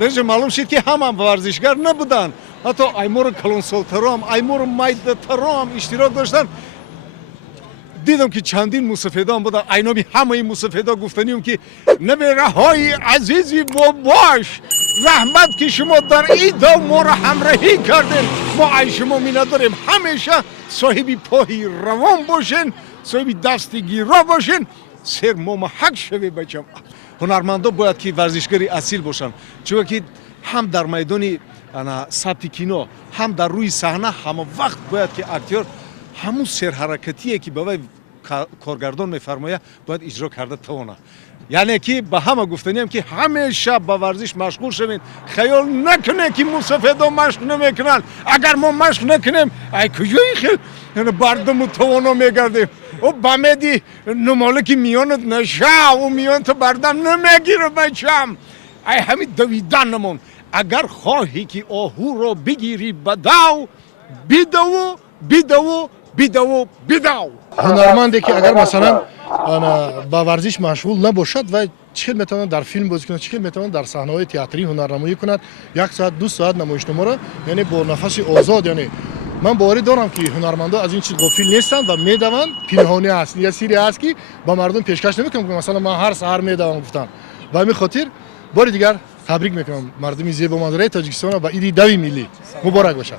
درجه معلوم شد که همه ورزشگر نبودن، حتی ایمور کلونسولترو هم ایمور مایدترو هم اشتراک داشتن. دیدم که چندین موسفیدان بودن، اینامی همه این موسفیدا گفتنیم که نبیرهای عزیزی باباش رحمت که شما در ایدا ما را همراهی کردین، ما ای شما می نداریم، همیشه صاحبی پاهی روان باشین، صاحبی دستی گیرا باشین، سر ما محق شوی بچم. هنرمندا باید که ورزشگری اصیل باشن، چون که هم در میدان ثبت کینو هم در روی صحنه همه وقت باید که اکتور همون سر حرکتیه که به کارگردان میفرمایه باید اجرا کرده تونه. یعنی که به همه گفتنیم که همیشه با ورزش مشغول شوین، خیال نکنه که موسفیدا مشق نمیکنن. اگر ما مشق نکنیم ای کجایی خیل یعنی بردم و توانا میگردیم و بمیدی نمالک میانت نشه و میانت بردم نمیگیره بچم. ای همین دویدن نمون. اگر خواهی که آهو رو بگیری بداو بیدو بیدو بیدو بیدو. هنرمندی که اگر مثلا با ورزش مشغول نباشد و چه میتواند در فیلم بازی کند، چه میتواند در صحنه‌های تئاتری هنرنمایی کند، 1 ساعت 2 ساعت نمایشنامه را یعنی با نفس آزاد. یعنی من باوری دارم که هنرمندا از این چیز غافل نیستند و میدوند پنهانی است یا سری است که با مردم پیشکش نمیکنم که مثلا من هر سحر میدوام گفتن. و همین خاطر بار دیگر تبریک میکنم مردم زیبا منظره تاجیکستان و عید دوی ملی مبارک باشد.